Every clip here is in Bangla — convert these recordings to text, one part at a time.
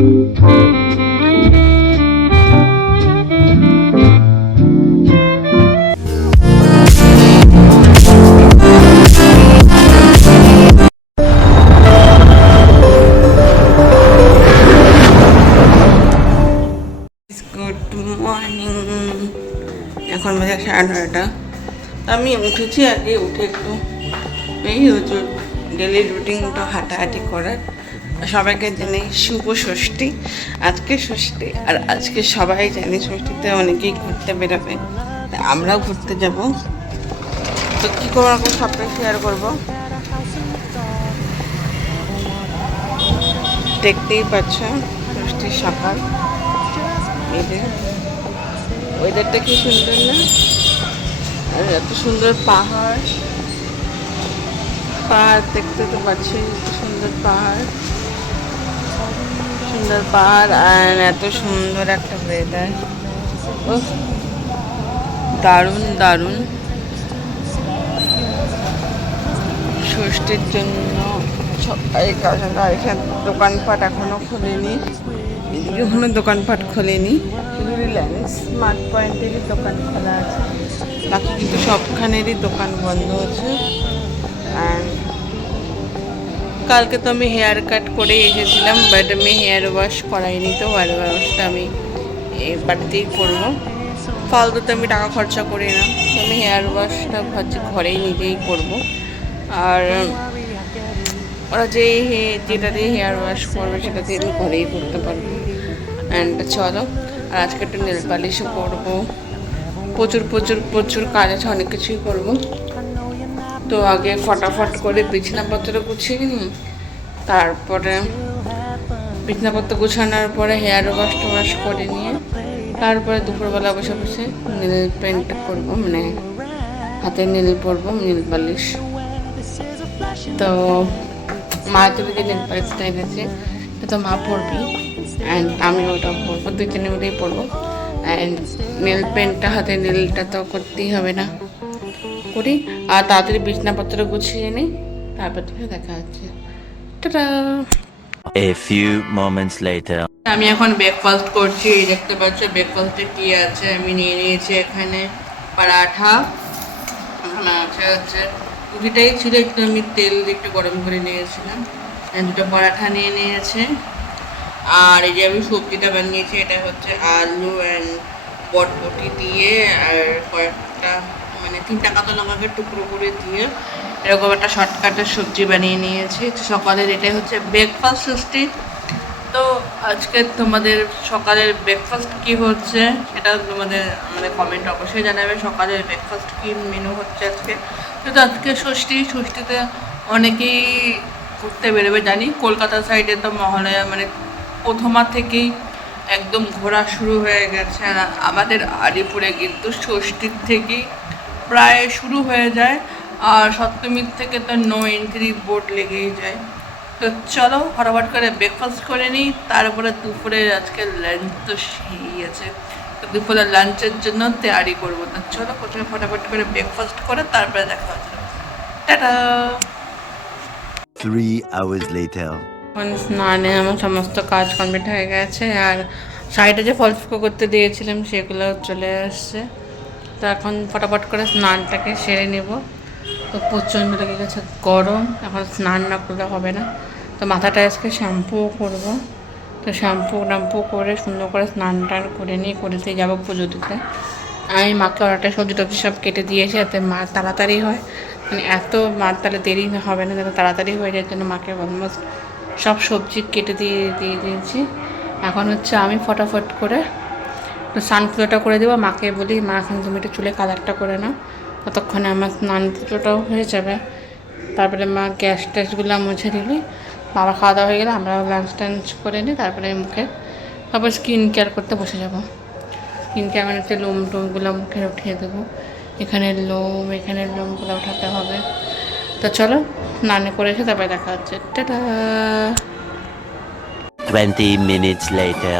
এখন বাজে 9:30। আমি উঠেছি আগে, উঠে একটু এই হচ্ছে ডেলি রুটিনটা হাঁটাহাঁটি করার। সবাইকে জানি শুভ ষষ্ঠী। আজকে ষষ্ঠী, আর আজকে সবাই জানি ষষ্ঠীতে অনেকেই ঘুরতে বেরোবে, আমরাও ঘুরতে যাব। তো কী করবো সবটাই শেয়ার করবো। দেখতেই পাচ্ছ ষষ্ঠীর সকাল, ওয়েদারটা কি সুন্দর না? আর এত সুন্দর পাহাড় পাহাড় দেখতে তো পাচ্ছি, এত সুন্দর পাহাড় আর এত সুন্দর একটা ওয়েদার। ও দারুণ দারুণ। ষষ্ঠীর জন্য এখানে দোকানপাট এখনো খোলেনি, এদিকে কোনো দোকানপাট খোলেনি, শুধু রিলায়েন্স স্মার্ট পয়েন্টেরই দোকান খোলা আছে, বাকি কিন্তু সবখানেরই দোকান বন্ধ আছে। অ্যান্ড কালকে তো আমি হেয়ার কাট করে এসেছিলাম, বাট আমি হেয়ার ওয়াশ করাইনি, তো হেয়ার ওয়াশটা আমি বাড়িতেই করবো। ফালতুতে আমি টাকা খরচা করি না, তো আমি হেয়ার ওয়াশটা ভাবছি ঘরেই নিজেই করবো। আর ওরা যেটা দিয়ে হেয়ার ওয়াশ করবে সেটা দিয়ে আমি ঘরেই করতে পারবো। অ্যান্ড চলো, আর আজকে একটু নেল পালিশও করবো, প্রচুর প্রচুর প্রচুর কাজ আছে, অনেক কিছুই করবো। তো আগে ফটাফট করে বিছানাপত্র গুছিয়ে নিই, তারপরে বিছানাপত্র গুছানোর পরে হেয়ার ওয়াশ করে নিয়ে তারপরে দুপুরবেলা বসে বসে নীল পেন্ট করবো, মানে হাতে নীল পরবো, নীল পালিশ। তো মা তুলে যে নীল পালিশটা এনেছে তো মা পরবি, অ্যান্ড আমি ওটা পরবো, দুজনে মিলেই পরবো। অ্যান্ড নীল পেন্টটা হাতে নীলটা তো করতেই হবে না, করি। আর তাড়াতাড়ি বিছানাপত্র গুছিয়ে নিই, তারপর থেকে দেখা হচ্ছে। Tata. A few moments later. আমি এখন ব্রেকফাস্ট করছি, দেখতে পাচ্ছ ব্রেকফাস্টে কি আছে। আমি নিয়ে নিয়েছি এখানে পরাঠা, হচ্ছে রুটিটাই ছিল, একটু আমি তেল দিয়ে একটু গরম করে নিয়েছিলাম, দুটো পরাঠা নিয়ে নিয়েছে। আর এই যে আমি সবজিটা বানিয়েছি, এটা হচ্ছে আলু অ্যান্ড বটবটি দিয়ে আর কয়েকটা মানে 3টা কাঁচা লঙ্কাকে টুকরো করে দিয়ে এরকম একটা শর্টকাটের সবজি বানিয়ে নিয়েছি। সকালের এটাই হচ্ছে ব্রেকফাস্ট ষষ্ঠী। তো আজকে তোমাদের সকালের ব্রেকফাস্ট কি হচ্ছে সেটা তোমাদের আমাদের কমেন্ট অবশ্যই জানাবে। সকালের ব্রেকফাস্ট কি মেনু হচ্ছে আজকে। কিন্তু আজকে ষষ্ঠীতে অনেকেই ঘুরতে বেরোবে জানি। কলকাতা সাইডে তো মহালয়া মানে প্রথমা থেকেই একদম ঘোরা শুরু হয়ে গেছে, আর আমাদের আলিপুরে কিন্তু ষষ্ঠীর থেকেই প্রায় শুরু হয়ে যায়, আর সপ্তমীর থেকে তো নো এন্ট্রি বোর্ড লেগেই যায়। তো চলো ফটাফট করে ব্রেকফাস্ট করে নিই, তারপরে দুপুরে আজকে লাঞ্চ তো সেই আছে, তো দুপুরে লাঞ্চের জন্য তৈরি করবো। তো চলো প্রথমে ফটাফট করে ব্রেকফাস্ট করে তারপরে দেখা হচ্ছে। টাটা। 3 hours later. এখন স্নানে আমার সমস্ত কাজ কমপ্লিট হয়ে গেছে, আর সাইডে যে ফলস করতে দিয়েছিলাম সেগুলো চলে আসছে। তো এখন ফটাফট করে স্নানটাকে সেরে নেব। তো প্রচণ্ড লেগে গেছে গরম, এখন স্নান না করলে হবে না। তো মাথাটা আজকে শ্যাম্পুও করবো, তো শ্যাম্পু করে সুন্দর করে স্নান টান করে নিয়ে করেতেই যাবো পুজো দিতে। আমি মাকে অর্ডারটা সবজি টবজি সব কেটে দিয়েছি, যাতে মা তাড়াতাড়ি হয়, মানে এত মার তাহলে দেরি হবে না, যাতে তাড়াতাড়ি হয়ে যায়, জন্য মাকে অলমোস্ট সব সবজি কেটে দিয়ে দিয়েছি। এখন হচ্ছে আমি ফটাফট করে একটু স্নান পুজোটা করে দেবো। মাকে বলি মা এখন তুমি একটু চুলে কালারটা করে নাও, ততক্ষণে আমার স্নান পুজোটাও হয়ে যাবে। তারপরে মা গ্যাস ট্যাসগুলো মুছে দিলি, বাবা খাওয়া দাওয়া হয়ে গেলে আমরা লাঞ্চ টাঞ্চ করে নিই, তারপরে তারপর স্কিন কেয়ার করতে বসে যাবো। স্কিন কেয়ার মানে হচ্ছে টুমগুলো মুখে উঠিয়ে দেবো, এখানের লোমগুলো উঠাতে হবে। তো চলো স্নানে করে এসে তারপরে দেখা হচ্ছে। টাটা। 20 minutes later.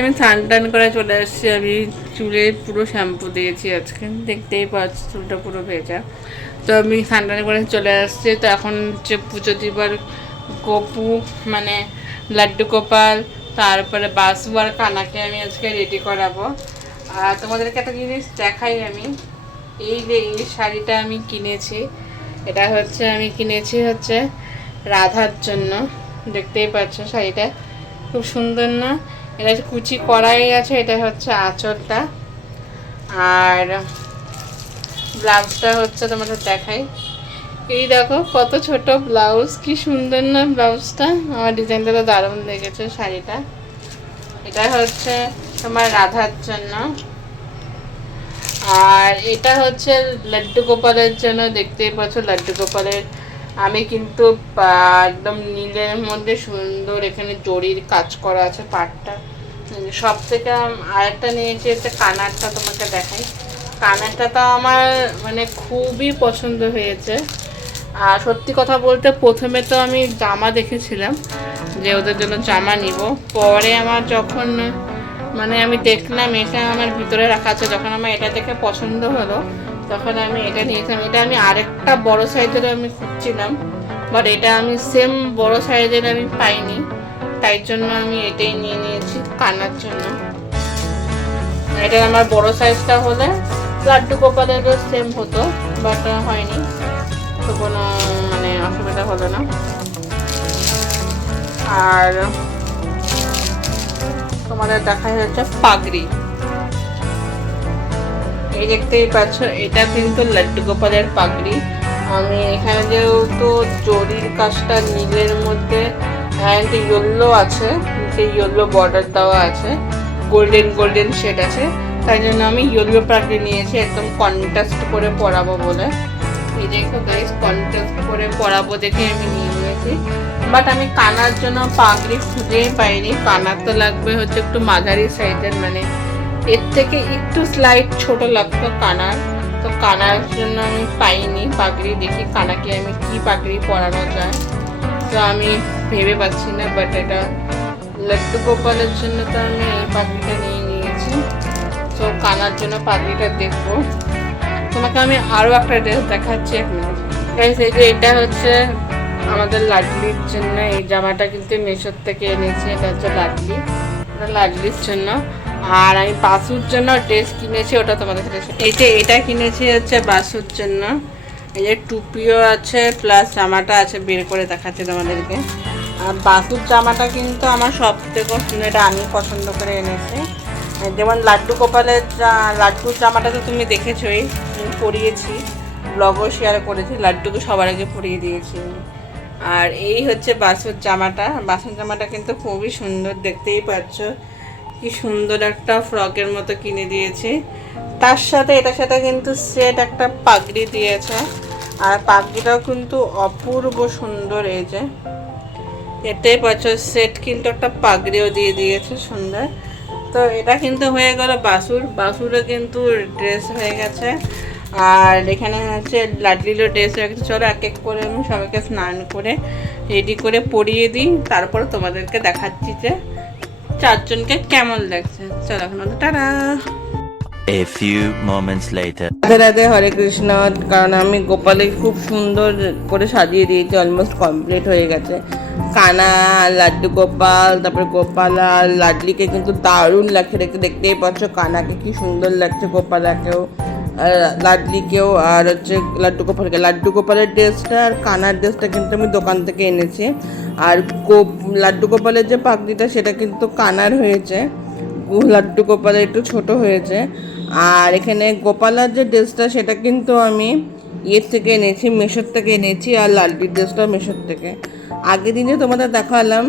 আমি স্নান টান করে চলে আসছি। আমি চুলে পুরো শ্যাম্পু দিয়েছি আজকে, দেখতেই পাচ্ছি চুলটা পুরো ভেজা। তো আমি স্নান টান করে চলে আসছি। তো এখন হচ্ছে পুজো দিবার গপু মানে লাড্ডু গোপাল, তারপরে বাসু আর কানাকে আমি আজকে রেডি করাবো। আর তোমাদেরকে একটা জিনিস দেখাই আমি, এই যে এই শাড়িটা আমি কিনেছি, এটা হচ্ছে আমি কিনেছি হচ্ছে রাধার জন্য। দেখতেই পাচ্ছ শাড়িটা খুব সুন্দর না? এটা কুচি করাই আছে, এটা হচ্ছে আঁচলটা, আর ব্লাউজটা হচ্ছে তোমাদের দেখাই। এই দেখো কত ছোট ব্লাউজ, কি সুন্দর না ব্লাউজটা? আমার ডিজাইনটা তো দারুণ লেগেছে শাড়িটা। এটা হচ্ছে তোমার রাধার জন্য, আর এটা হচ্ছে লাড্ডু গোপালের জন্য। দেখতেই পাচ্ছ লাড্ডু গোপালের আমি কিন্তু একদম নীলের মধ্যে সুন্দর এখানে জরির কাজ করা আছে পাটটা। সব থেকে আরেকটা নিয়েছি হচ্ছে কানারটা, তোমাকে দেখাই। কানারটা তো আমার মানে খুবই পছন্দ হয়েছে। আর সত্যি কথা বলতে প্রথমে তো আমি জামা দেখেছিলাম যে ওদের জন্য জামা নিব, পরে আমার যখন মানে আমি দেখলাম এটা আমার ভিতরে রাখা আছে, যখন আমার এটা দেখে পছন্দ হলো তখন আমি এটা নিয়েছিলাম। এটা আমি আরেকটা বড় সাইজের আমি খুঁজছিলাম, বাট এটা আমি সেম বড় সাইজের আমি পাইনি, তাই জন্য আমি এটাই নিয়ে নিয়েছি কানার জন্য। এটা আমার বড় সাইজটা হলে লাড্ডু গোপালেরও সেম হতো, বাট হয়নি, তো কোনো মানে অসুবিধা হলো না। আর তোমাদের দেখা যাচ্ছে পাগড়ি, এই দেখতেই পাচ্ছ এটা কিন্তু লাড্ডু গোপালের পাগড়ি। আমি এখানে যেহেতু জরির কাজটা নীলের মধ্যে অ্যান্ড ইয়েলো আছে, নিচে ইয়েলো বর্ডার দেওয়া আছে, গোল্ডেন গোল্ডেন শেড আছে, তাই জন্য আমি ইয়েলো পাগড়ি নিয়েছি একদম কন্ট্রাস্ট করে পরাবো বলে। এই দেখো গাইস, কন্ট্রাস্ট করে পরাবো দেখে আমি নিয়ে নিয়েছি। বাট আমি কানার জন্য পাগড়ি খুঁজেই পাইনি। কানার তো লাগবে হচ্ছে একটু মাঝারি সাইজের, মানে এর থেকে একটু স্লাইড ছোট লাগতো কানার, তো কানার জন্য আমি পাইনি পাগড়ি। দেখি কানাকে আমি কি পাগড়ি পরানো যায়, তো আমি ভেবে পাচ্ছি না। বাট এটা লাড্ডু গোপালের জন্য তো আমি এই পাগড়িটা নিয়ে নিয়েছি, তো কানার জন্য পাগড়িটা দেখবো। তোমাকে আমি আরও একটা ড্রেস দেখাচ্ছি এক মিনিট। এই যে এটা হচ্ছে আমাদের লাডলির জন্য, এই জামাটা কিন্তু মেশোর থেকে এনেছি। এটা হচ্ছে লাডলি, এটা লাডলির জন্য। আর আমি বাসুর জন্য ড্রেস কিনেছি, ওটা তোমাদের সাথে। এই যে এটা কিনেছি হচ্ছে বাসুর জন্য, এই যে টুপিও আছে প্লাস জামাটা আছে, বের করে দেখাচ্ছি তোমাদেরকে। আর বাসুর জামাটা কিন্তু আমার সব থেকে সুন্দর, এটা আমি পছন্দ করে এনেছি। যেমন লাড্ডু গোপালের লাড্ডুর জামাটা তো তুমি দেখেছোই, আমি পরিয়েছি, ব্লগও শেয়ার করেছি, লাড্ডুকে সবার আগে পরিয়ে দিয়েছি। আর এই হচ্ছে বাসুর জামাটা, বাসুর জামাটা কিন্তু খুবই সুন্দর, দেখতেই পাচ্ছ কি সুন্দর একটা ফ্রকের মতো কিনে দিয়েছি। তার সাথে এটার সাথে কিন্তু সেট একটা পাগড়ি দিয়েছে, আর পাগড়িটাও কিন্তু অপূর্ব সুন্দর। এই যে এটাই পাচ্ছ সেট কিন্তু একটা পাগড়িও দিয়ে দিয়েছে সুন্দর। তো এটা কিন্তু হয়ে গেল বাসুরও কিন্তু ড্রেস হয়ে গেছে। আর এখানে হচ্ছে লাডলিরও ড্রেস হয়ে গেছে। চলো এক এক করে আমি সবাইকে স্নান করে রেডি করে পরিয়ে দিই, তারপর তোমাদেরকে দেখাচ্ছি যে চারজনকে কেমন লাগছে। চলো এখন tata. A few moments later. Radhe Radhe, Hare Krishna. কারণ আমি গোপালে খুব সুন্দর করে সাজিয়ে দিয়েছি, অলমোস্ট কমপ্লিট হয়ে গেছে। কানা, লাড্ডু গোপাল, তারপরে গোপাল আর লাডলিকে কিন্তু দারুণ লাগছে দেখতে। দেখতেই পাচ্ছ কানাকে কি সুন্দর লাগছে, গোপালাকেও আর লাডলিকেও, আর হচ্ছে লাড্ডু গোপালের ড্রেসটা আর কানার ড্রেসটা কিন্তু আমি দোকান থেকে এনেছি। আর লাড্ডু গোপালের যে পাগড়িটা সেটা কিন্তু কানার হয়েছে, লাড্ডু গোপালের একটু ছোট হয়েছে। আর এখানে গোপালার যে ড্রেসটা সেটা কিন্তু আমি ইয়ের থেকে এনেছি, মেশোর থেকে এনেছি। আর লাড্ডুর ড্রেসটাও মেশোর থেকে। আগের দিনে তোমাদের দেখালাম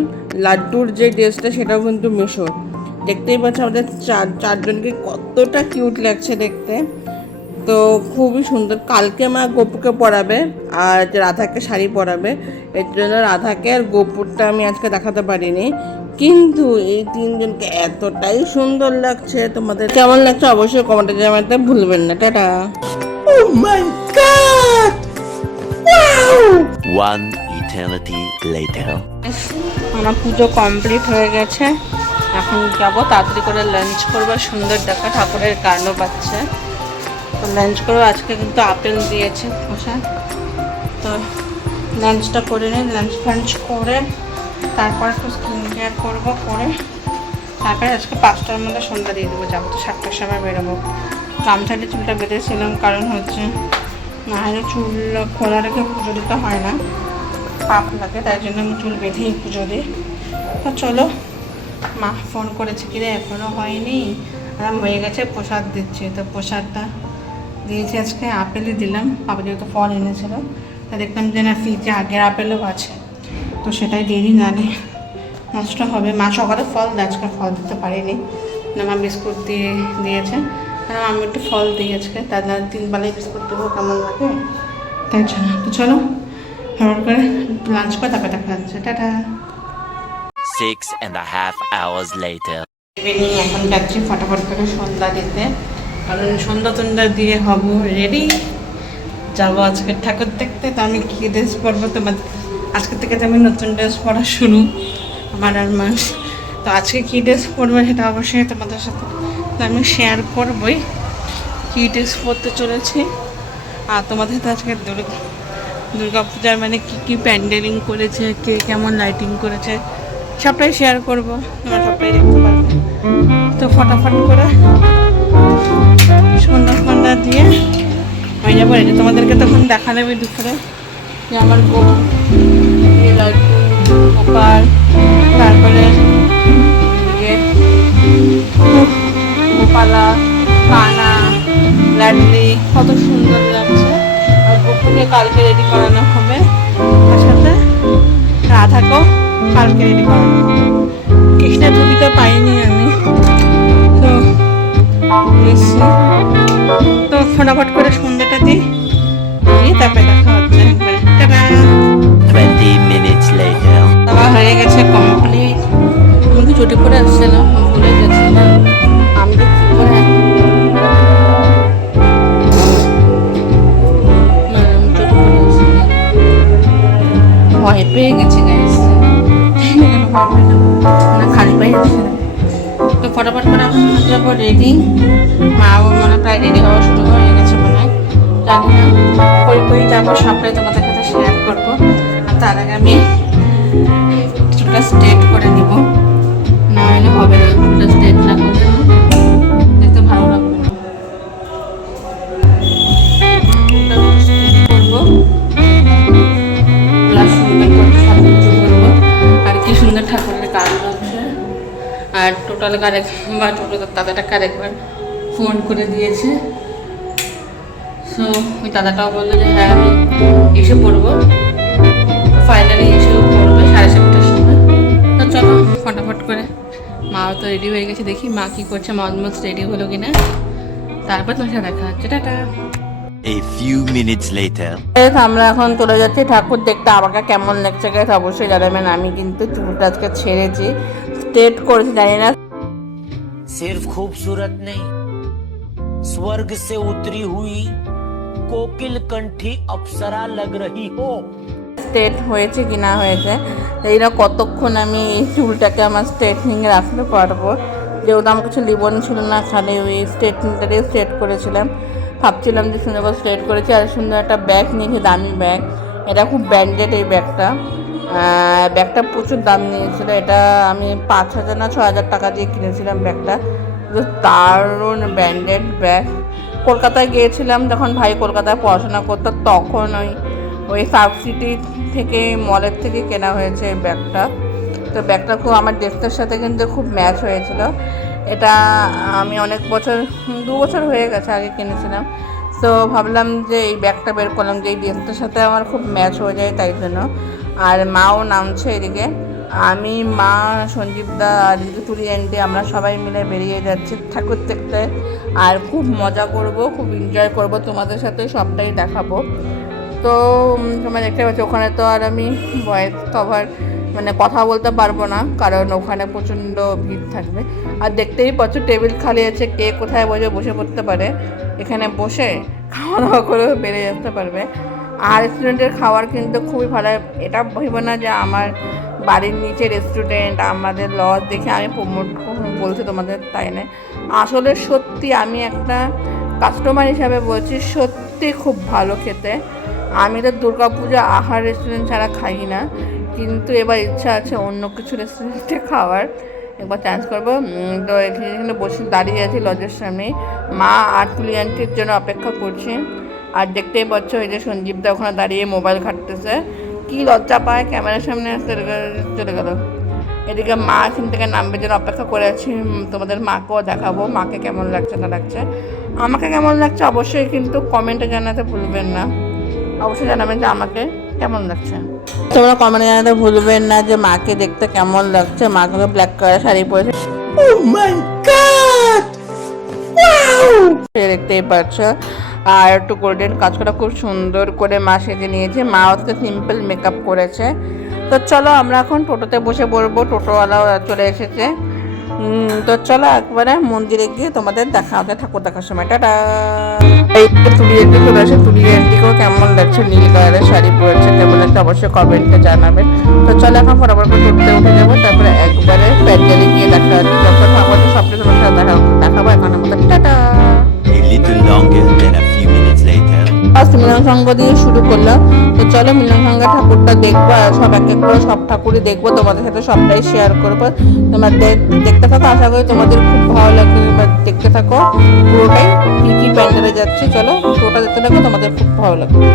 লাড্ডুর যে ড্রেসটা সেটাও কিন্তু মেশোর। দেখতেই পাচ্ছ আমাদের চারজনকে কতটা কিউট লাগছে দেখতে, তো খুবই সুন্দর। কালকে মা গপুকে পরাবে আর রাধাকে শাড়ি পরাবে, এর জন্য রাধাকে আর গপুরটা আমি আজকে দেখাতে পারিনি। কিন্তু এই তিনজনকে এতটাই সুন্দর লাগছে, তোমাদের কেমন লাগছে অবশ্যই কমেন্টে জানাতে ভুলবেন না। Tata. Oh my God! Wow! One eternity later. আমার পুজো কমপ্লিট হয়ে গেছে, এখন যাবো তাড়াতাড়ি করে লাঞ্চ করবো। সুন্দর দেখা ঠাকুরের গানও পাচ্ছে, তো লাঞ্চ করবো। আজকে কিন্তু আপেল দিয়েছে খোসা, তো লাঞ্চটা করে নিই। লাঞ্চ ফাঞ্চ করে তারপর একটু স্কিন কেয়ার করবো, করে তারপরে আজকে 5টার মধ্যে সন্ধ্যা দিয়ে দেবো। যাবো তো 7টার সময় বেরোবো। গামছাটি চুলটা বেঁধেছিলাম, কারণ হচ্ছে না হলে চুল খোলা রেখে পুজো দিতে হয় না, পাপ লাগে, তাই জন্য আমি চুল বেঁধেই পুজো দিই। তো চলো, মা ফোন করেছে কিরে, এখনও হয়নি, আর হয়ে গেছে, প্রসাদ দিচ্ছি। তো প্রসাদটা দিয়েছি আজকে, আপেলই দিলাম, বাবা যেহেতু ফল এনেছিল, তা দেখলাম যে না ফ্রিজে আগের আপেলও আছে, তো সেটাই দিয়ে দিই, নাহলে নষ্ট হবে। মা সকালে ফল দেয়, আজকে ফল দিতে পারিনি, না মা বিস্কুট দিয়েছে, কারণ আমি একটু ফল দিই আজকে, তার না 3 বেলায় বিস্কুট দেবো, কেমন লাগে, তাই জন্য। তো চলো হঠাৎ করে লাঞ্চ করে তারপরে দেখা যাচ্ছে, টাটা। 6.5 hours later. ইভিনিং এখন যাচ্ছি ফটাফট করে সন্ধ্যা দিতে, কারণ সন্ধ্যা দিয়ে হব রেডি, যাবো আজকে ঠাকুর দেখতে। তো আমি কী ড্রেস পরবো তোমাদের, আজকে থেকে তো আমি নতুন ড্রেস পরা শুরু আমার আর মাস। তো আজকে কী ড্রেস পরবো সেটা অবশ্যই তোমাদের সাথে আমি শেয়ার করবই, কী ড্রেস পরতে চলেছি। আর তোমাদের তো আজকে দুর্গা পূজার মানে কী কী প্যান্ডেলিং করেছে, কে কেমন লাইটিং করেছে, সবটাই শেয়ার করবো, তোমরা সবটাই দেখতে পারবে। তো ফটাফট করে সন্ধ্যা দিয়ে হয়ে যাবো। এই যে তোমাদেরকে তখন দেখা নেবে দুপুরে যে আমার গোপাল, তারপরে গোপালা, কানা, লাডলি, কত সুন্দর লাগছে। আর গোপুকে কালকে রেডি করানো হবে, তার সাথে রাধাকেও কালকে রেডি করানো হবে। কৃষ্ণের ছবিটা পাইনি আমি, তো তো ফটাফট করে সন্ধ্যাটা দিই, তারপরে দেখা হচ্ছে একবারে, টাটা। 20 minutes later. খাওয়া হয়ে গেছে কমপ্লিট। আমি কি চটি পরে আসছিলাম, ভুলে গেছিলাম আমি তো কী করে ভয় পেয়ে গেছি গাইস, না খালি পায়ে আসছিলাম। তো ফটাফট করে আমি যাবো রেডি, মাও মনে প্রায় রেডি হওয়া শুরু হয়ে গেছে মনে হয়, জানি না, কই যাবো সবটাই তোমাদের কাছে শেয়ার করবো। আর তার আগে আমি চুলটা স্ট্রেট করে নিব, না হলে হবে না, চুলটা স্ট্রেট না করলে দেখতে ভালো লাগবে না। করবো প্লাস সুন্দর করে সব কিছু করবো। আর কি সুন্দর ঠাকুরের গান হচ্ছে। আর টোটাল আরেকবার দাদাটাকে আরেকবার ফোন করে দিয়েছে, সো ওই দাদাটাও বললো যে হ্যাঁ আমি এসে পড়বো, ফাইনালি এসেও পড়বে 7:30টার সময়। তো চলো ফটাফট করে, মাও তো রেডি হয়ে গেছে, দেখি মা কী করছে, মা অলমোস্ট রেডি হলো কিনা, তারপর তোমার সাথে দেখা হচ্ছে, tata. A few minutes later. আমরা এখন চলে যাচ্ছি ঠাকুর দেখতে। আমাকে কেমন লাগছে গাইস অবশ্যই জানাবেন। আমি কিন্তু চুলটা আজকে ছেড়েছি, স্ট্রেট করেছি, জানি না सिर्फ खूबसूरत नहीं, स्वर्ग से उतरी हुई कोकिल कंठी अप्सरा लग रही हो। স্ট্রেট হয়েছে কি না হয়েছে, এইটা কতক্ষণ আমি এই চুলটাকে আমার স্ট্রেটনিংয়ে রাখতে পারবো, যেহেতু আমার কিছু লিবন ছিল না, খালি ওই স্ট্রেটনিংটাকে স্ট্রেট করেছিলাম। ভাবছিলাম যে সুন্দর করে স্ট্রেট করেছি। আর সুন্দর একটা ব্যাগ নিয়েছি, দামি ব্যাগ, এটা খুব ব্র্যান্ডেড এই ব্যাগটা প্রচুর দাম নিয়েছিল। এটা আমি 5,000 না 6,000 টাকা দিয়ে কিনেছিলাম ব্যাগটা, দারুণ ব্র্যান্ডেড ব্যাগ। কলকাতায় গিয়েছিলাম যখন ভাই কলকাতায় পড়াশোনা করতো, তখন ওই সাউথ সিটি থেকে মলের থেকে কেনা হয়েছে এই ব্যাগটা। তো ব্যাগটা খুব আমার ড্রেসটার সাথে কিন্তু খুব ম্যাচ হয়েছিল। এটা আমি অনেক বছর 2 বছর হয়ে গেছে আগে কিনেছিলাম। তো ভাবলাম যে এই ব্যাগটা বের করলাম যে এই ড্রেসটার সাথে আমার খুব ম্যাচ হয়ে যায়, তাই জন্য। আর মাও নামছে এদিকে, আমি, মা, সঞ্জীবদা আর টুরি অ্যান্ডি আমরা সবাই মিলে বেরিয়ে যাচ্ছি ঠাকুর দেখতে। আর খুব মজা করব, খুব এনজয় করব, তোমাদের সাথে সবটাই দেখাবো। তো তোমরা দেখতে পাচ্ছ ওখানে তো আর আমি ভয়েস কভার মানে কথা বলতে পারবো না, কারণ ওখানে প্রচণ্ড ভিড় থাকবে। আর দেখতেই পাচ্ছ টেবিল খালি আছে, কে কোথায় বসে পড়তে পারে, এখানে বসে খাওয়া দাওয়া করেও বেড়ে যেতে পারবে। আর রেস্টুরেন্টের খাবার কিন্তু খুবই ভালো। এটা ভেব না যে আমার বাড়ির নিচে রেস্টুরেন্ট, আমাদের লজ দেখে আমি প্রমোট বলছি তোমাদের, তাই না, আসলে সত্যি আমি একটা কাস্টমার হিসাবে বলছি, সত্যি খুব ভালো খেতে। আমি তো দুর্গাপূজা আহার রেস্টুরেন্ট ছাড়া খাই না, কিন্তু এবার ইচ্ছা আছে অন্য কিছু রেস্টুরেন্টে খাওয়ার, একবার চান্স করবো। তো এখানে বসে দাঁড়িয়ে আছি লজের সামনে, মা আর তুলি আন্টির জন্য অপেক্ষা করছি। আর দেখতেই পাচ্ছ এই যে সঞ্জীবদা ওখানে দাঁড়িয়ে মোবাইল ঘাঁটতেছে, কি লজ্জা পায় ক্যামেরার সামনে চলে গেল। এদিকে মা এখান থেকে নামবে জন্য অপেক্ষা করে আছি। তোমাদের মাকেও দেখাবো মাকে কেমন লাগছে না লাগছে। আমাকে কেমন লাগছে অবশ্যই কিন্তু কমেন্টে জানাতে ভুলবেন না, অবশ্যই জানাবেন যে আমাকে কেমন লাগছে। তোমরা কমেন্টে জানাতে ভুলবেন না যে মাকে দেখতে কেমন লাগছে। মা কিন্তু ব্ল্যাক কালার শাড়ি পরেছে, দেখতেই পাচ্ছ। আর একটু গোল্ডেন কাজ করা খুব সুন্দর করে মা সেজে নিয়েছে। মা হচ্ছে সিম্পল মেকআপ করেছে। তো চলো আমরা এখন টোটোতে বসে পড়বো, টোটোওয়ালাও চলে এসেছে। তো চলো একবারে মন্দিরে গিয়ে তোমাদের দেখা হবে ঠাকুর দেখার সময়। টাটা। এই তুলি আন্টি চলে আসে, তুলি আন্টিকেও কেমন লাগছে নীল কালারের শাড়ি পরেছে, কেমন লাগছে অবশ্যই কমেন্টে জানাবেন। তো চলো এখন ফটাফট করে টোটোতে উঠে যাবো, তারপরে একবারে প্যান্ডেলে গিয়ে দেখা হচ্ছে। যখন আমাদের সব কিছু দেখাবো। এখন আমাদের tata. A little longer than a few minutes later. First Milan Sangha দিয়ে শুরু করলাম। তো চলো মিলন সংঘ ঠাকুরটা দেখবো, আর সব এক এক করে সব ঠাকুরই দেখবো, তোমাদের সাথে সবটাই শেয়ার করবো। তোমরা দেখতে থাকো, আশা করি তোমাদের খুব ভালো লাগবে। দেখতে থাকো পুরোটাই কি কি প্যান্ডেলে যাচ্ছে। চলো পুরোটা দেখতে থাকো, তোমাদের খুব ভালো লাগবে।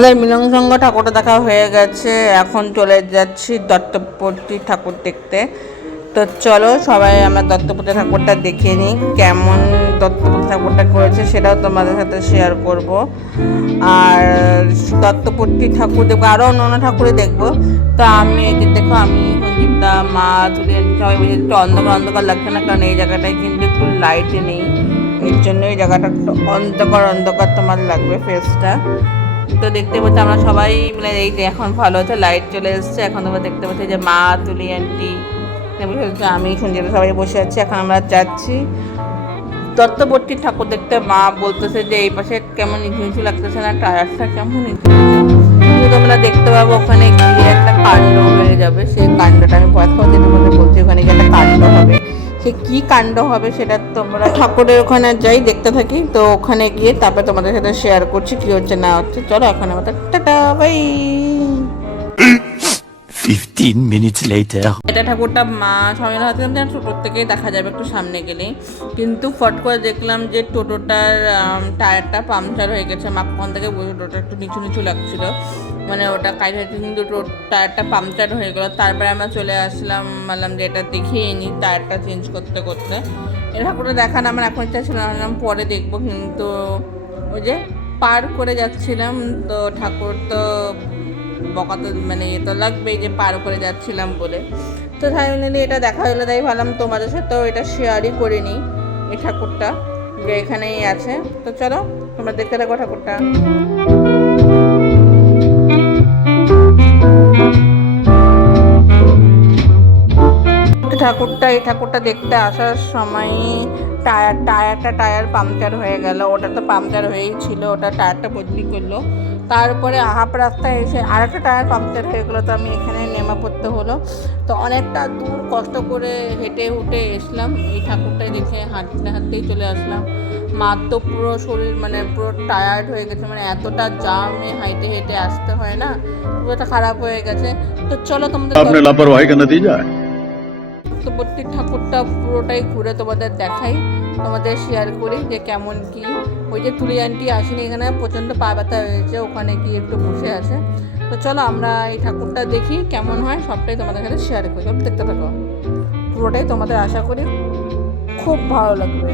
আমাদের মিলন সংঘ ঠাকুরটা দেখা হয়ে গেছে, এখন চলে যাচ্ছি দত্তপট্টি ঠাকুর দেখতে। তো চলো সবাই আমরা দত্তপট্টি ঠাকুরটা দেখে নিই, কেমন দত্তপট্টি ঠাকুরটা করেছে সেটাও তোমাদের সাথে শেয়ার করব। আর দত্তপট্টি ঠাকুর দেখবো, আরও অন্য অন্য ঠাকুরই দেখবো। তো আমি এই যে দেখো, আমি সঞ্জীবদা, মা, তুলি সবাই বুঝে একটু অন্ধকার অন্ধকার লাগছে না, কারণ এই জায়গাটায় কিন্তু একটু লাইট নেই, এর জন্য এই জায়গাটা একটু অন্ধকার অন্ধকার তোমার লাগবে ফেসটা। তো দেখতে পাচ্ছি আমরা সবাই মিলে, এই যে এখন ভালো হচ্ছে, লাইট চলে এসছে। এখন তোমরা দেখতে পাচ্ছি যে মা, তুলি আন্টি, আমি সঞ্জীব সবাই বসে আছি। এখন আমরা যাচ্ছি দত্তপট্টি ঠাকুর দেখতে। মা বলতেছে যে এই পাশে কেমন নিচু নিচু লাগতেছে না, টায়ারটা কেমন নিচু নিচু। তোমরা দেখতে পাবো ওখানে গিয়ে একটা কাণ্ড হয়ে যাবে, সেই কাণ্ডটা আমি ভয় খাওয়া যেতে বলছি, ওখানে গিয়ে একটা কাণ্ড হবে। সে কি কাণ্ড হবে সেটা তোমরা ঠাকুরের ওখানে যাই দেখতে থাকি। তো ওখানে গিয়ে তারপরে তোমাদের সাথে শেয়ার করছি কি হচ্ছে না হচ্ছে। চলো এখন আমাদের টাটা বাই। 15 minutes later. এটা ঠাকুরটা মা সবাই হাতে টোটোর থেকেই দেখা যাবে একটু সামনে গেলে, কিন্তু ফট করে দেখলাম যে টোটোটার টায়ারটা পাংচার হয়ে গেছে। মা কখন থেকে বসে টোটোটা একটু নিচু নিচু লাগছিল, মানে ওটা কাজ হয়েছে, কিন্তু টায়ারটা পাংচার হয়ে গেলো। তারপরে আমরা চলে আসলাম, বললাম যে এটা দেখিয়ে নিই টায়ারটা চেঞ্জ করতে করতে। এই ঠাকুরটা দেখান আমার এখন ইচ্ছা ছিল না, পরে দেখবো, কিন্তু ওই যে পার করে যাচ্ছিলাম তো ঠাকুর তো বকা তো মানে এ তো লাগবেই যে পার করে যাচ্ছিলাম বলে। তো ফাইনালি এটা দেখা হলো, তাই ভাবলাম তোমাদের সাথেও এটা শেয়ারই করে নিই, এই ঠাকুরটা যে এখানেই আছে। তো চলো তোমরা দেখতে থাকো ঠাকুরটা। এই ঠাকুরটা দেখতে আসার সময় টায়ার পাংচার হয়ে গেল। ওটা তো পাংচার হয়েই ছিল, ওটা টায়ারটা বদলি করলো। তারপরে হাফ রাস্তায় এসে আর একটা টায়ার পাংচার হয়ে গেলো, তো আমি এখানে নেমে পড়তে হলো। তো অনেকটা দূর কষ্ট করে হেঁটে হুটে এসলাম, এই ঠাকুরটাই দেখে হাঁটতে হাঁটতেই চলে আসলাম। মার তো পুরো শরীর মানে পুরো টায়ার্ড হয়ে গেছে, মানে এতটা জামে হেঁটে হেঁটে আসতে হয় না, পুরোটা খারাপ হয়ে গেছে। তো চলো তোমাদের लापरवाही का नतीजा है। সত্যবতী ঠাকুরটা পুরোটাই ঘুরে তোমাদের দেখাই, তোমাদের শেয়ার করি যে কেমন কি। ওই যে তুলি আন্টি আসেনি এখানে, প্রচণ্ড পা ব্যথা হয়েছে, ওখানে গিয়ে একটু বসে আছে। তো চলো আমরা এই ঠাকুরটা দেখি কেমন হয়, সবটাই তোমাদের সাথে শেয়ার করি। সব দেখতে থাকো, পুরোটাই তোমাদের আশা করি খুব ভালো লাগবে।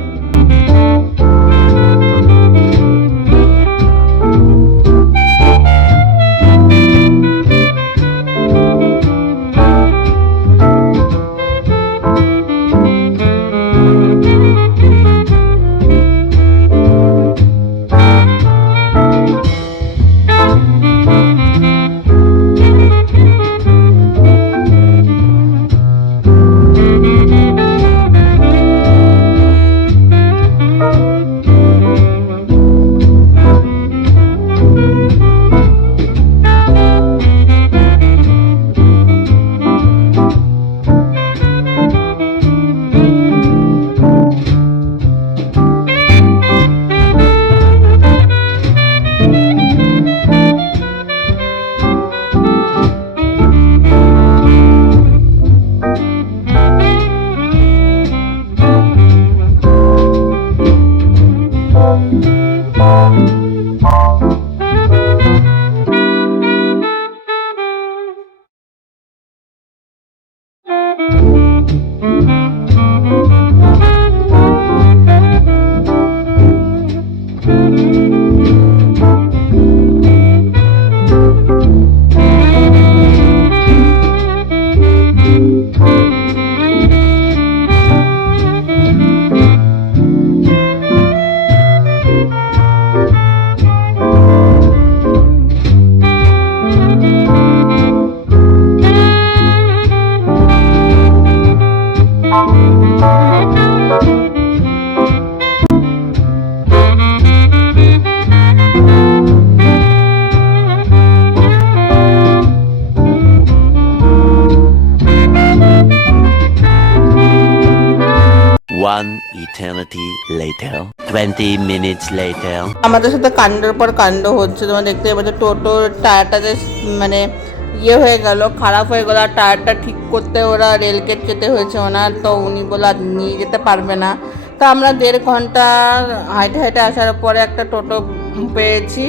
One eternity later. 20 minutes later. আমাদের সাথে কাণ্ডের পর কাণ্ড হচ্ছে, তোমরা দেখতে পাচ্ছ টোটোর টায়ারটা যে মানে ইয়ে হয়ে গেল, খারাপ হয়ে গেল। আর টায়ারটা ঠিক করতে ওরা রেলগেট যেতে হয়েছে ওনার, তো উনি বলে আর নিয়ে যেতে পারবে না। তো আমরা 1.5 ঘন্টা হাইটে হাইটে আসার পরে একটা টোটো পেয়েছি,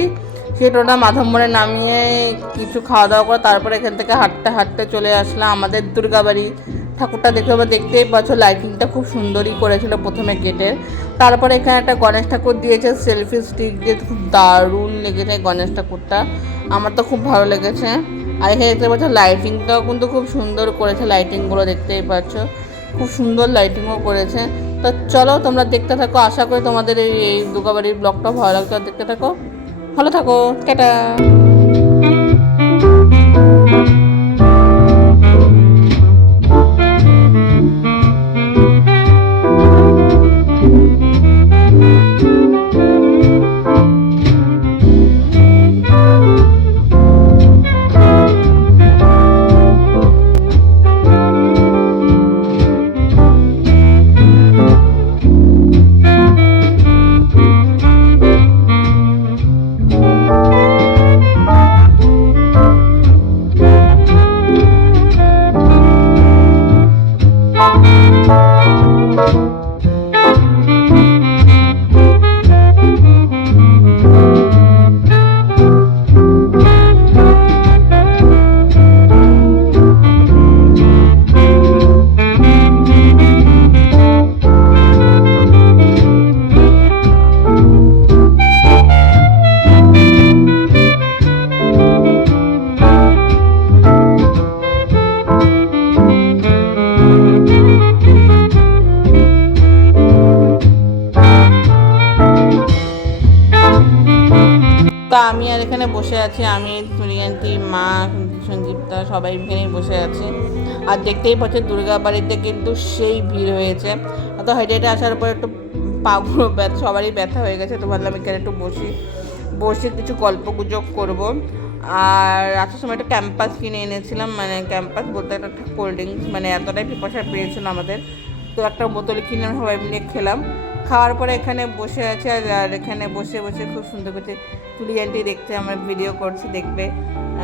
সেই টোটোটা মাধব মোড়ে নামিয়ে কিছু খাওয়া দাওয়া করে তারপরে এখান থেকে হাঁটতে হাঁটতে চলে আসলাম আমাদের দুর্গাবাড়ি। ঠাকুরটা দেখে আবার দেখতেই পাচ্ছ, লাইটিংটা খুব সুন্দরই করেছিল প্রথমে গেটের। তারপরে এখানে একটা গণেশ ঠাকুর দিয়েছে সেলফি স্টিক দিয়ে, খুব দারুণ লেগেছে গণেশ ঠাকুরটা, আমার তো খুব ভালো লেগেছে। আর এখানে দেখতে পাচ্ছ লাইটিংটাও কিন্তু খুব সুন্দর করেছে, লাইটিংগুলো দেখতেই পাচ্ছ খুব সুন্দর লাইটিংও করেছে। তো চলো তোমরা দেখতে থাকো, আশা করি তোমাদের এই দুর্গাবাড়ির ব্লগটা ভালো লাগছে। দেখতে থাকো, ভালো থাকো, টাটা। আছি, আমি তুলিয়ান্তি, মা, সঞ্জীবদা সবাই এখানেই বসে আছে। আর দেখতেই পাচ্ছি দুর্গা বাড়িতে কিন্তু সেই ভিড় হয়েছে। তো হেঁটে হেঁটে আসার পর একটু পাগুলো ব্যথা, সবারই ব্যথা হয়ে গেছে। তো ভাবলাম এখানে একটু বসে কিছু গল্পগুজব করবো। আর আসার সময় একটা ক্যাম্পাস কিনে এনেছিলাম, মানে ক্যাম্পাস বলতে একটা কোল্ড ড্রিঙ্কস, মানে এতটাই পিপাসা পেয়েছিল আমাদের, তো একটা বোতল কিনে সবাই মিলে খেলাম। খাওয়ার পরে এখানে বসে আছে, আর এখানে বসে বসে খুব সুন্দর করছে তুলি আন্টি দেখতে, আমার ভিডিও করছে, দেখবে।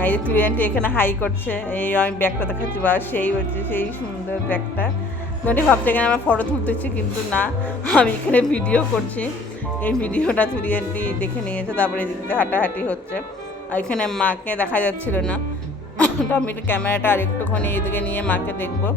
এই যে তুলি আন্টি এখানে হাই করছে, এই আমি ব্যাগটা দেখাচ্ছি, বা সেই হচ্ছে সেই সুন্দর ব্যাগটা। মানে ভাবতে এখানে আমার ফটো তুলতেছি, কিন্তু না, আমি এখানে ভিডিও করছি। এই ভিডিওটা তুলি আন্টি দেখে নিয়েছে, তারপরে এদিকে হাঁটাহাঁটি হচ্ছে। আর এখানে মাকে দেখা যাচ্ছিল না, তো আমি একটু ক্যামেরাটা আর একটুখানি এদিকে নিয়ে মাকে দেখবো।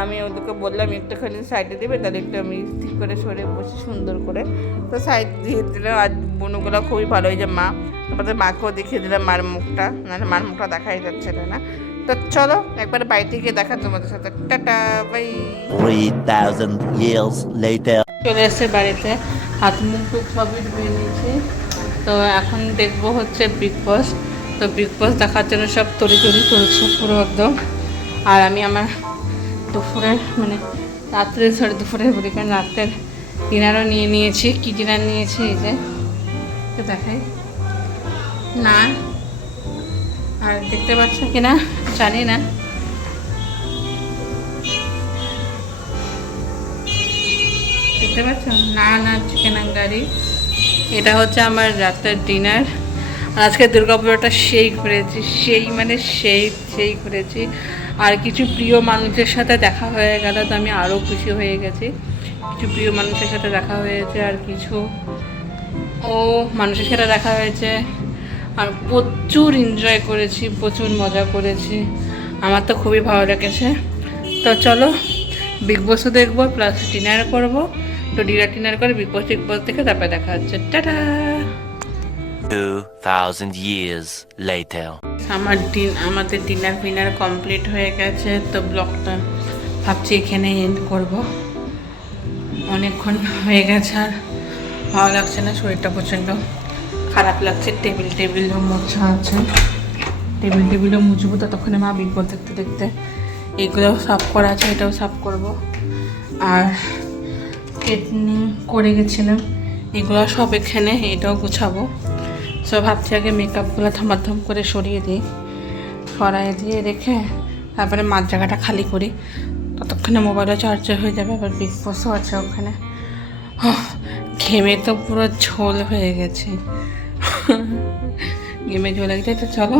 আমি ওদেরকে বললাম একটুখানি সাইডে দেবে, তাহলে একটু আমি ঠিক করে সরে বসে সুন্দর করে, তো সাইড দিয়ে দিলাম। আর বোনগুলো খুবই ভালো, এই যে মা, তারপরে মাকেও দেখিয়ে দিলাম মার মুখটা, নাহলে মার মুখটা দেখাই যাচ্ছিল না। তো চলো একবার বাড়িতে গিয়ে দেখা তোমাদের সাথে, টাটা বাই। 3,000 years later. চলে এসছে বাড়িতে, হাত মুখ টুক সবই ধুয়ে নিয়েছি। তো এখন দেখবো হচ্ছে বিগ বস। তো বিগ বস দেখার জন্য সব তড়িঘড়ি চলছে পুরো একদম। আর আমি আমার দুপুরের মানে দুপুরের বলি, কারণ রাতের ডিনারও নিয়ে নিয়েছি। কী ডিনার নিয়েছি এই যে দেখাই না, আর দেখতে পাচ্ছ কিনা জানি না, দেখতে পাচ্ছ, না চিকেন আঙ্গারি। এটা হচ্ছে আমার রাতের ডিনার। আজকে দুর্গাপুজোটা সেই ঘুরেছি, সেই ঘুরেছি। আর কিছু প্রিয় মানুষের সাথে দেখা হয়ে গেল, তো আমি আরও খুশি হয়ে গেছি। কিছু প্রিয় মানুষের সাথে দেখা হয়েছে, আর কিছু মানুষের সাথে দেখা হয়েছে। আর প্রচুর এনজয় করেছি, প্রচুর মজা করেছি, আমার তো খুবই ভালো লেগেছে। তো চলো বিগ বসও দেখবো, প্লাস ডিনার করবো। তো ডিনার করে বিগ বস থেকে তারপরে দেখা হচ্ছে, টাটা। 2,000 years later. আমাদের ডিনার কমপ্লিট হয়ে গেছে। তো ব্লগটা ভাবছি এখানে এন্ড করব, অনেকক্ষণ হয়ে গেছে, আর ভালো লাগছে না, শরীরটা প্রচণ্ড খারাপ লাগছে। টেবিলও মোছা আছে, টেবিলও মুছবো। তো তখন মা বিগ বস দেখতে এগুলোও সাফ করা আছে, এটাও সাফ করব। আর স্ট্রেটনিং করে গেছিলাম, এগুলো সব এখানে, এটাও গুছাবো। সব ভাবছি আগে মেকআপগুলো থামাথাম করে সরিয়ে দিয়ে রেখে তারপরে মাঝ জায়গাটা খালি করি, ততক্ষণে মোবাইলও চার্জার হয়ে যাবে। আবার বিগ বসও আছে ওখানে। ঘেমে তো পুরো ঝোল হয়ে গেছে, ঘেমে ঝোল হয়ে গেছে। তো চলো,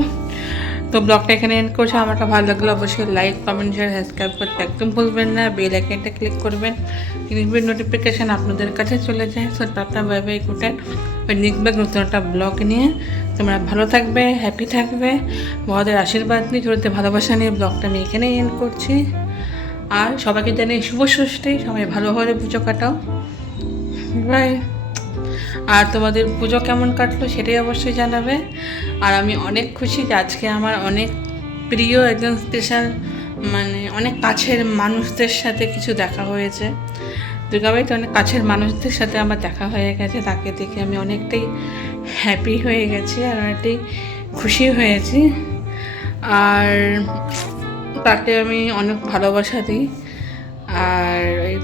তো ব্লগটা এখানে এন্ড করছি। আমাকে ভালো লাগলো অবশ্যই লাইক, কমেন্ট, শেয়ার, সাবস্ক্রাইব করতে একদম ভুলবেন না। বেল আইকনটা ক্লিক করবেন, নোটিফিকেশান আপনাদের কাছে চলে যায়। So tata, bye bye, good night. Next নতুন একটা ব্লগ নিয়ে তোমরা ভালো থাকবে, হ্যাপি থাকবে, বড়দের আশীর্বাদ নিয়ে, ছোটতে ভালোবাসা নিয়ে ব্লগটা আমি এখানেই এন্ড করছি। আর সবাইকে জানাই শুভ ষষ্ঠী, সবাই ভালোভাবে পুজো কাটাও, বাই। আর তোমাদের পুজো কেমন কাটলো সেটাই অবশ্যই জানাবে। আর আমি অনেক খুশি যে আজকে আমার অনেক প্রিয় একজন স্পেশাল, মানে অনেক কাছের মানুষদের সাথে কিছু দেখা হয়েছে। দুর্গাবাড়িতে অনেক কাছের মানুষদের সাথে আমার দেখা হয়ে গেছে, তাকে দেখে আমি অনেকটাই হ্যাপি হয়ে গেছি, আর অনেকটাই খুশি হয়েছি। আর তাকে আমি অনেক ভালোবাসা দিই, আর ওই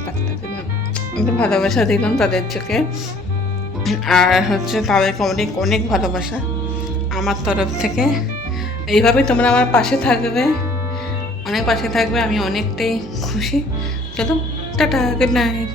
ভালোবাসা দিলাম তাদের চোখে। আর হচ্ছে তাদেরকে অনেক অনেক ভালোবাসা আমার তরফ থেকে। এইভাবেই তোমরা আমার পাশে থাকবে, অনেক পাশে থাকবে, আমি অনেকটাই খুশি। চলো টাটা, গুড নাইট।